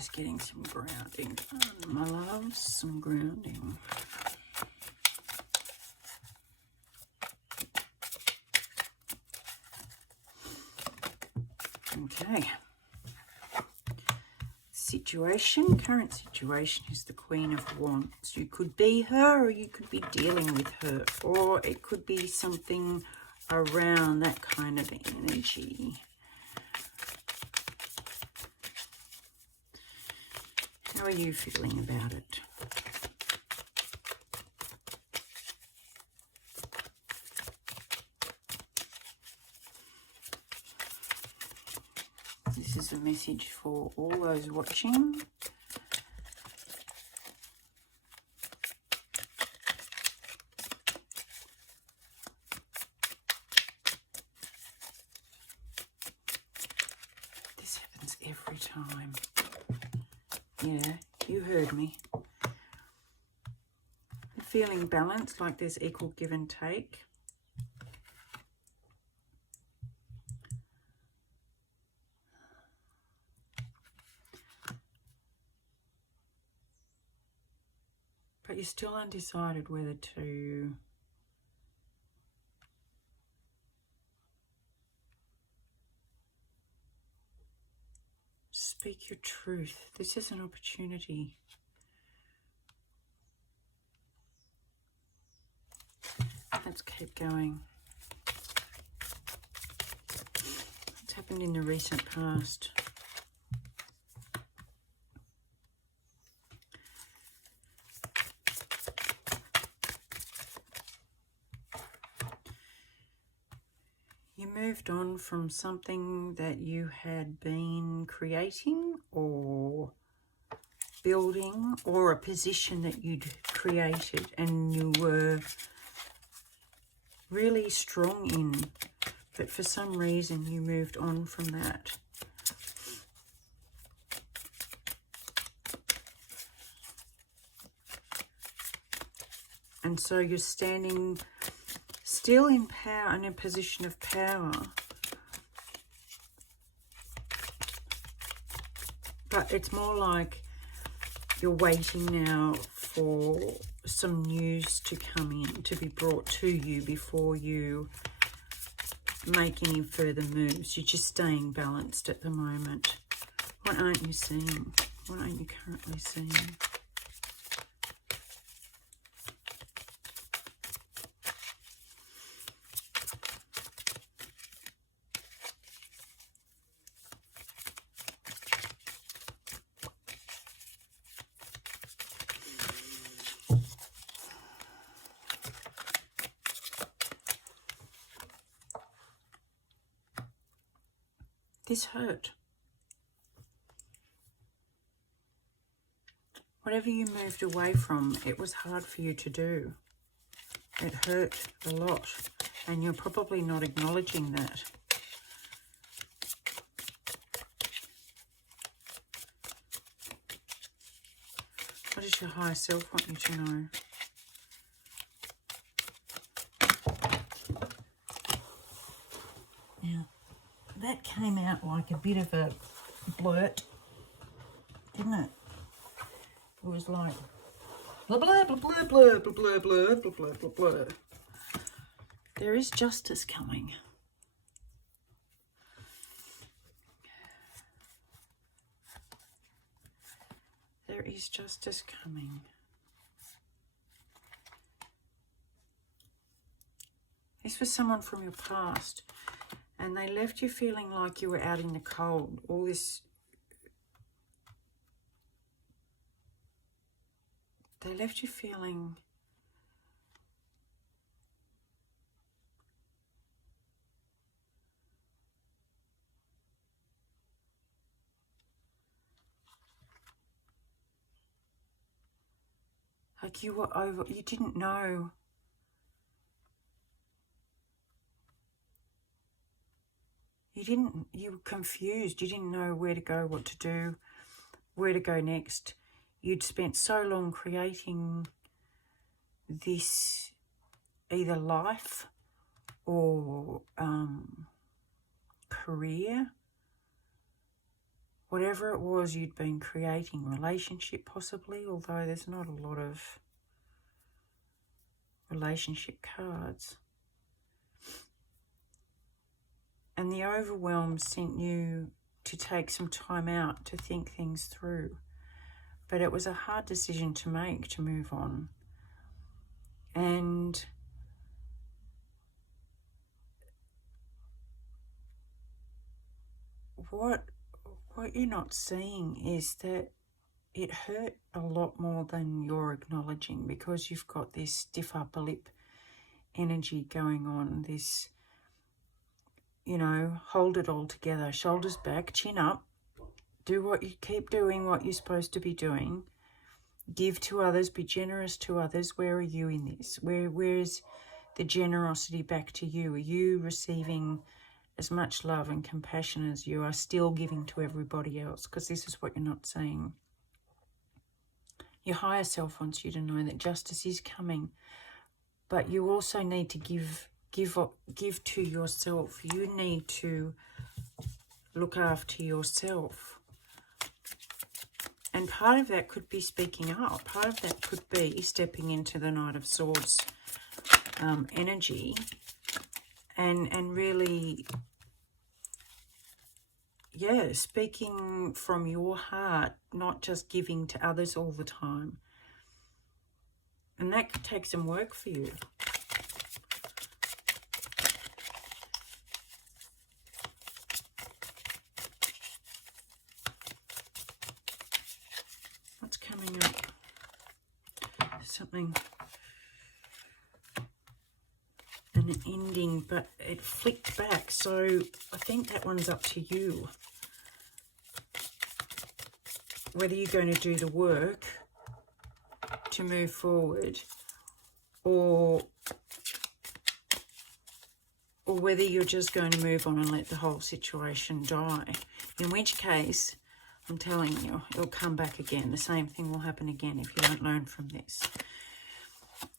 just getting some grounding done, my loves, some grounding. Okay. Situation, current situation is the Queen of Wands. You could be her, or you could be dealing with her, or it could be something around that kind of energy. How are you feeling about it? This is a message for all those watching. This happens every time. Yeah, you heard me. Feeling balanced, like there's equal give and take. But you're still undecided whether to speak your truth. This is an opportunity. Let's keep going. What's happened in the recent past? You moved on from something that you had been creating or building, or a position that you'd created and you were really strong in, but for some reason you moved on from that. And so you're standing still in power, in a position of power, but it's more like you're waiting now for some news to come in, to be brought to you before you make any further moves. You're just staying balanced at the moment. What aren't you seeing? What aren't you currently seeing? This hurt. Whatever you moved away from, it was hard for you to do. It hurt a lot, and you're probably not acknowledging that. What does your higher self want you to know? Now, that came out like a bit of a blurt, didn't it? It was like blah blah blah blah blah blah blah blah blah blah blah blah. There is justice coming. There is justice coming. This was someone from your past, and they left you feeling like you were out in the cold. All this, they left you feeling like you were over, you didn't know. You were confused. You didn't know where to go, what to do, where to go next. You'd spent so long creating this either life or career whatever it was you'd been creating, relationship possibly, although there's not a lot of relationship cards. And the overwhelm sent you to take some time out to think things through. But it was a hard decision to make, to move on. And what you're not seeing is that it hurt a lot more than you're acknowledging, because you've got this stiff upper lip energy going on, this, you know, hold it all together, shoulders back, chin up, keep doing what you're supposed to be doing, give to others, be generous to others. Where are you in this? Where's the generosity back to you? Are you receiving as much love and compassion as you are still giving to everybody else? Because this is what you're not seeing. Your higher self wants you to know that justice is coming, but you also need to give to yourself. You need to look after yourself. And part of that could be speaking up. Part of that could be stepping into the Knight of Swords energy and really, yeah, speaking from your heart, not just giving to others all the time. And that could take some work for you. What's coming up? Something, an ending, but it flicked back. So I think that one's up to you. Whether you're going to do the work to move forward, or whether you're just going to move on and let the whole situation die. In which case, I'm telling you, it'll come back again. The same thing will happen again if you don't learn from this.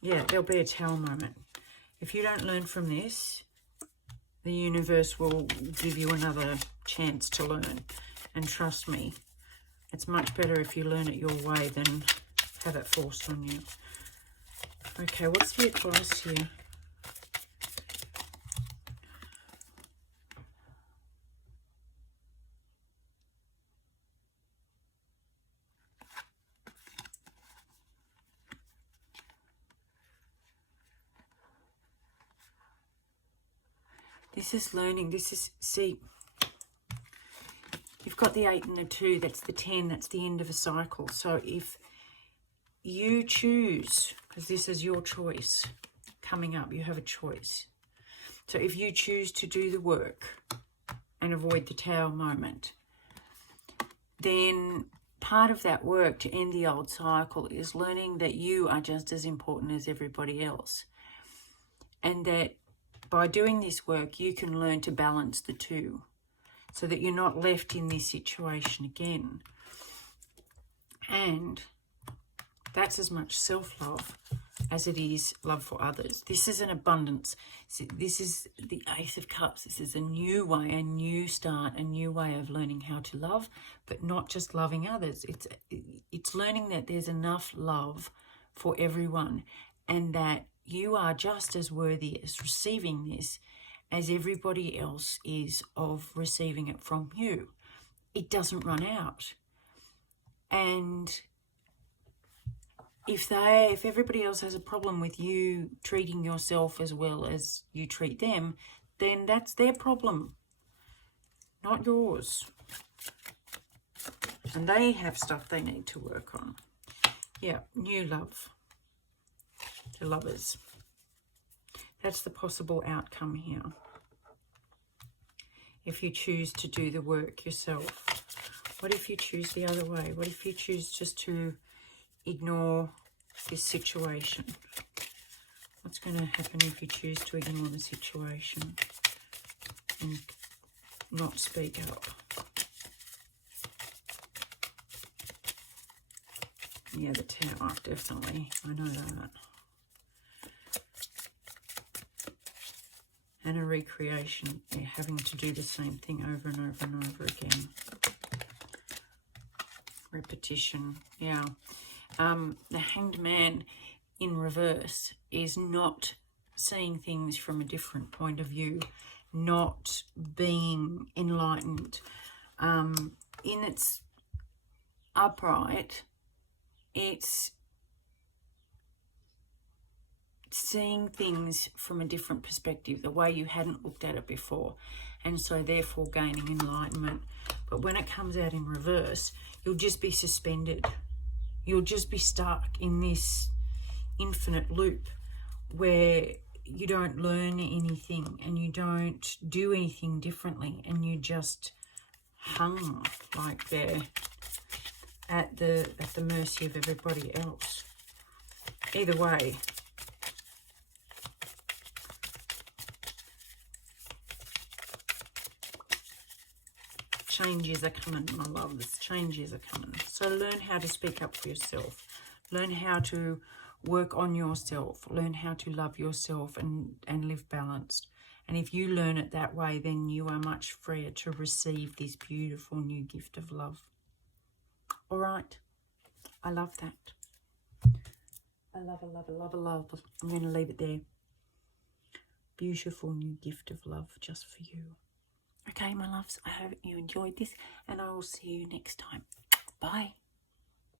Yeah, there'll be a Tower moment. If you don't learn from this, the universe will give you another chance to learn. And trust me, it's much better if you learn it your way than have it forced on you. Okay, what's the advice here? This is learning. This is, see, you've got the 8 and the 2. That's the 10. That's the end of a cycle. So if you choose, because this is your choice coming up, you have a choice. So if you choose to do the work and avoid the Tower moment, then part of that work to end the old cycle is learning that you are just as important as everybody else. And that by doing this work, you can learn to balance the two so that you're not left in this situation again. And that's as much self-love as it is love for others. This is an abundance. This is the Ace of Cups. This is a new way, a new start, a new way of learning how to love, but not just loving others. It's learning that there's enough love for everyone, and that you are just as worthy as receiving this as everybody else is of receiving it from you. It doesn't run out. And if everybody else has a problem with you treating yourself as well as you treat them, then that's their problem, not yours. And they have stuff they need to work on. Yeah, new love. The Lovers. That's the possible outcome here. If you choose to do the work yourself. What if you choose the other way? What if you choose just to ignore this situation? What's going to happen if you choose to ignore the situation and not speak up? Yeah, the Tower, definitely. I know that. And a recreation, having to do the same thing over and over and over again. Repetition, yeah. The Hanged Man in reverse is not seeing things from a different point of view, not being enlightened. In its upright, it's seeing things from a different perspective, the way you hadn't looked at it before, and so therefore gaining enlightenment. But when it comes out in reverse, you'll just be suspended. You'll just be stuck in this infinite loop where you don't learn anything and you don't do anything differently, and you just hung like they're at the mercy of everybody else. Either way, changes are coming, my loves. Changes are coming. So learn how to speak up for yourself. Learn how to work on yourself. Learn how to love yourself and live balanced. And if you learn it that way, then you are much freer to receive this beautiful new gift of love. All right. I love that. I love, I love, I love, I love. I'm going to leave it there. Beautiful new gift of love just for you. Okay, my loves, I hope you enjoyed this, and I will see you next time. Bye.